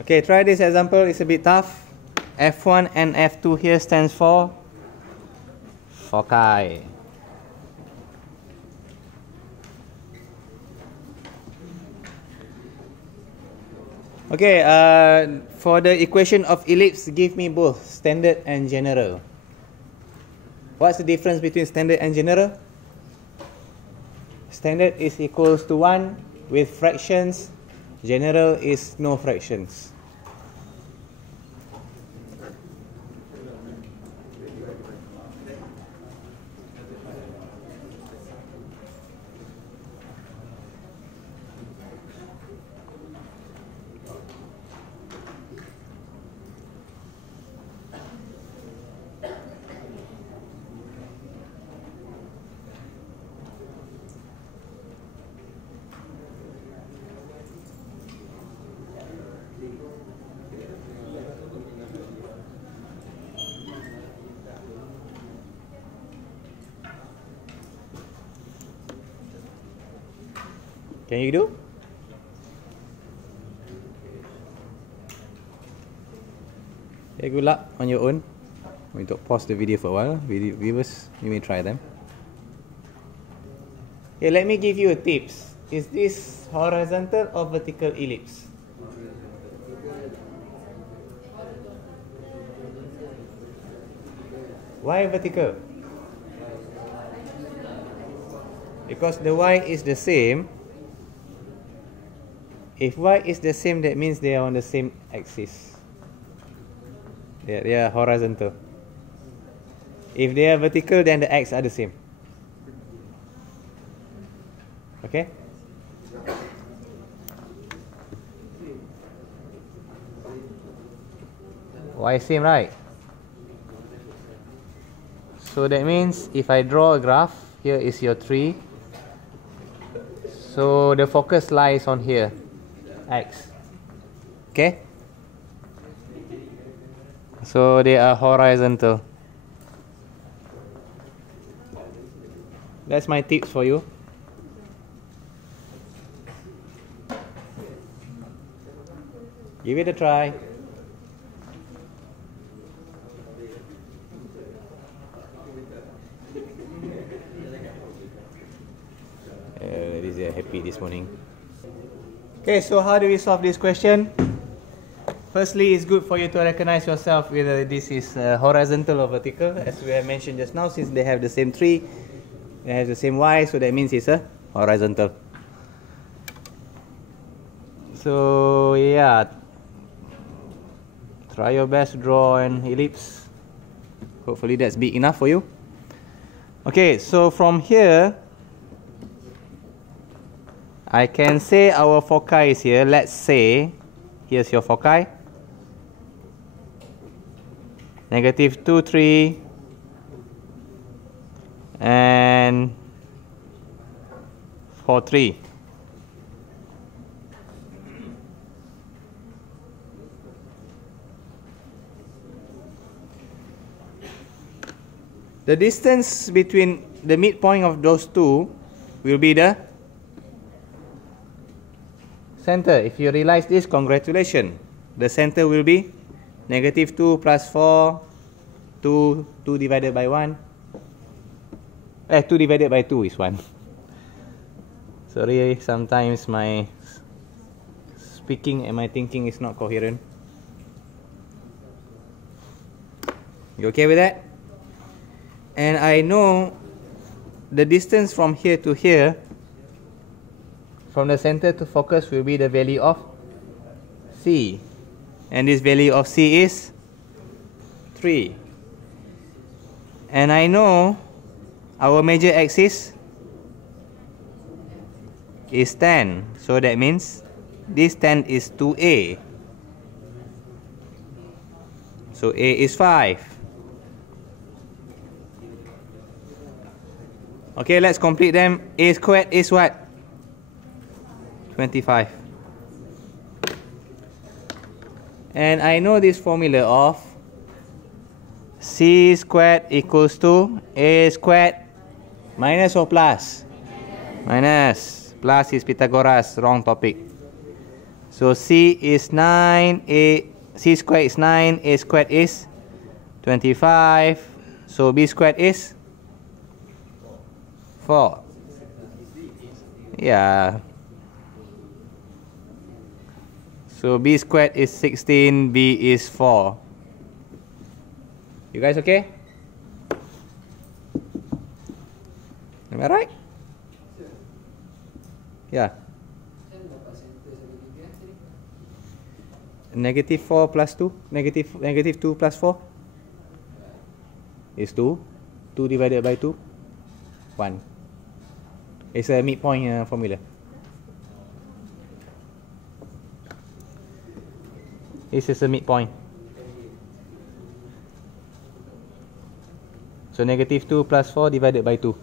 Okay, try this example. It's a bit tough. F1 and F2 here stands for foci. Okay, for the equation of ellipse, give me both standard and general. What's the difference between standard and general? Standard is equals to 1 with fractions. General is no fractions. Can you do? Okay, good luck on your own. I'm going to pause the video for a while. Viewers, you may try them. Okay, let me give you a tips. Is this horizontal or vertical ellipse? Why vertical? Because the y is the same. If y is the same, that means they are on the same axis. They are horizontal. If they are vertical, then the x are the same. Okay? Y same, right? So that means if I draw a graph, here is your tree. So the focus lies on here. X. Okay? So they are horizontal. That's my tips for you. Give it a try. Ladies are happy this morning. Okay, so how do we solve this question? Firstly, it's good for you to recognize yourself whether this is horizontal or vertical. As we have mentioned just now, since they have the same tree, they have the same y, so that means it's a horizontal. So yeah, try your best to draw an ellipse. Hopefully that's big enough for you. Okay, so from here, I can say our foci is here. Let's say, here's your foci. -2, 3, and 4, 3. The distance between the midpoint of those two will be the center. If you realize this, congratulations. The center will be -2 plus 4, 2 divided by 1. 2 divided by 2 is 1. Sorry, sometimes my speaking and my thinking is not coherent. You okay with that? And I know the distance from here to here, from the center to focus, will be the value of C. And this value of C is 3. And I know our major axis is 10. So that means this 10 is 2A. So A is 5. Okay, let's complete them. A squared is what? 25. And I know this formula of C squared equals to A squared minus or plus? Minus. Plus is Pythagoras, wrong topic. So C is 9, C squared is 9, A squared is 25. So B squared is 4. Yeah. So B squared is 16, B is 4. You guys okay? Am I right? Yeah. Negative 4 plus 2? Negative 2 plus 4? Is 2. 2 divided by 2? 1. It's a midpoint formula. This is a midpoint. So negative 2 plus 4 divided by 2.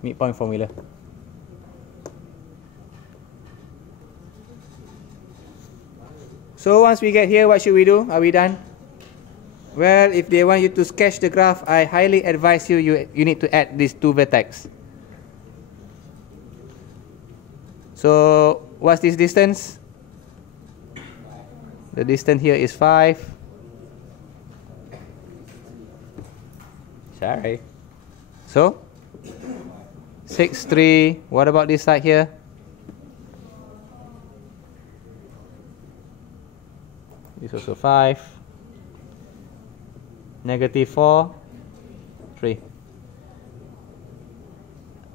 Midpoint formula. So once we get here, what should we do? Are we done? Well, if they want you to sketch the graph, I highly advise you need to add these two vertex. So what's this distance? The distance here is 5. Sorry. So 6, 3. What about this side here? This also 5. Negative 4, 3.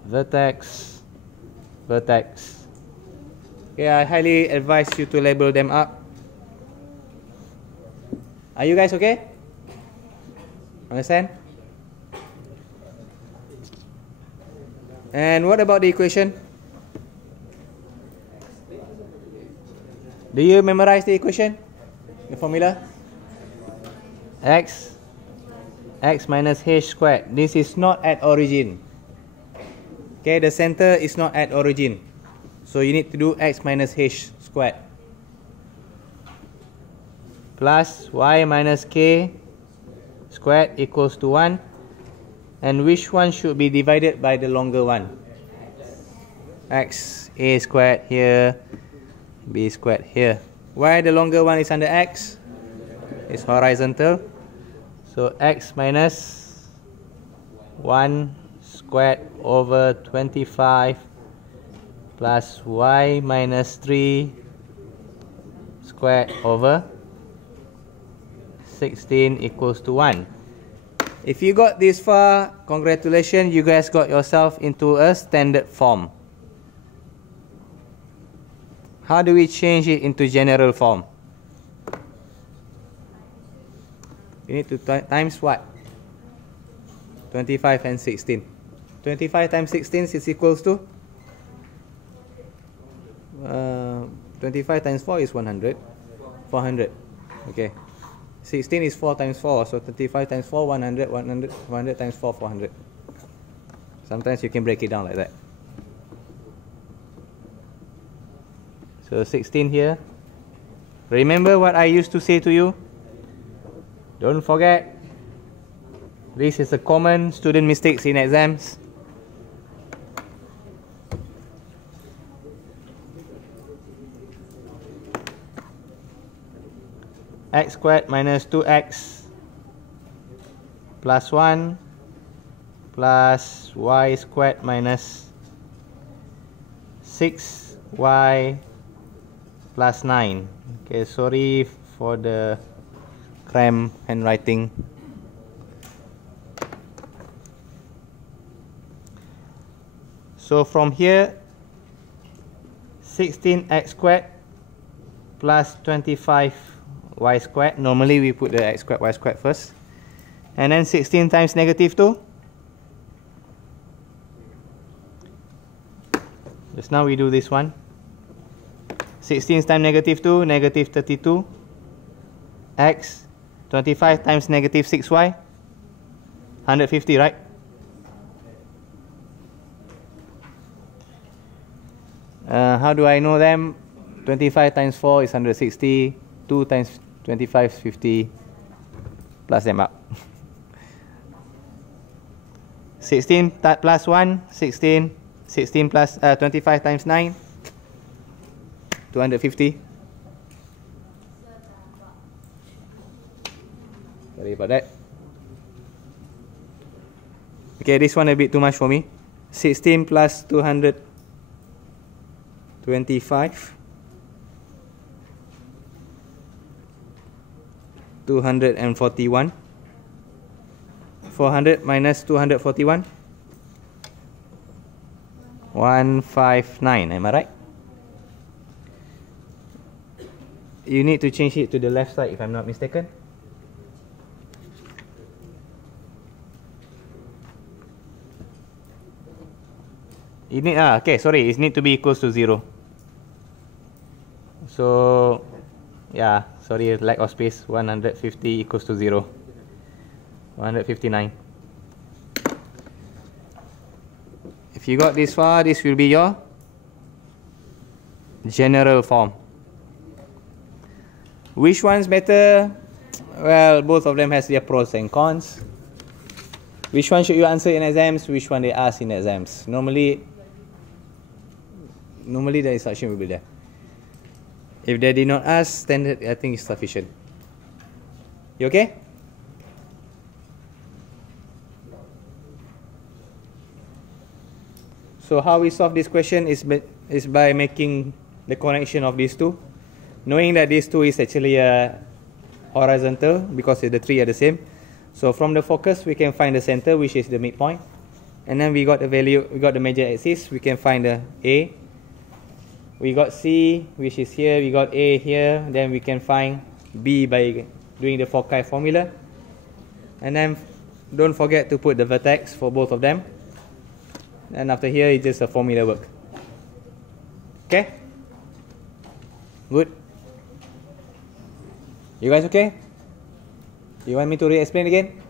Vertex, vertex. Okay, I highly advise you to label them up. Are you guys okay? Understand? And what about the equation? Do you memorize the equation? The formula? X minus h squared. This is not at origin. Okay, the center is not at origin. So you need to do x minus h squared. Plus y minus k squared equals to 1. And which one should be divided by the longer one? X. A squared here, b squared here. Why the longer one is under x? It's horizontal. So x minus 1 squared over 25 plus y minus 3 squared over 16 equals to 1. If you got this far, congratulations, you guys got yourself into a standard form. How do we change it into general form? You need to times what? 25 and 16. 25 times 16 is equals to? 25 times 4 is 100. 400. Okay. 16 is 4 times 4. So 25 times 4, 100. 100 times 4, 400. Sometimes you can break it down like that. So 16 here. Remember what I used to say to you? Don't forget, this is a common student mistakes in exams. X squared minus 2x plus 1 plus y squared minus 6y plus 9. Okay, sorry for the cram handwriting. So from here, 16x squared plus 25y squared. Normally we put the x squared, y squared first. And then 16 times negative 2. Just now we do this one. 16 times negative 2, negative 32. X. 25 times negative 6y. 150, right? How do I know them? 25 times 4 is 160. 2 times 25 is 50. Plus them up. 16 plus 1, 16. 16 plus 25 times 9, 250. Sorry about that. Okay, this one a bit too much for me. 16 plus 225. 241. 400 minus 241. 159, am I right? You need to change it to the left side if I'm not mistaken. It need, okay, sorry, it need to be equals to 0. So, yeah, sorry, lack of space. 150 equals to 0. 159. If you got this far, this will be your general form. Which one's better? Well, both of them has their pros and cons. Which one should you answer in exams? Which one they ask in exams? Normally the instruction will be there. If they did not ask, then I think it's sufficient. You okay? So how we solve this question is by making the connection of these two. Knowing that these two is actually horizontal because the three are the same. So from the focus, we can find the center, which is the midpoint. And then we got the value, we got the major axis, we can find the A. We got C, which is here, we got A here, then we can find B by doing the foci formula. And then don't forget to put the vertex for both of them. And after here, it's just a formula work. Okay? Good? You guys okay? You want me to re-explain again?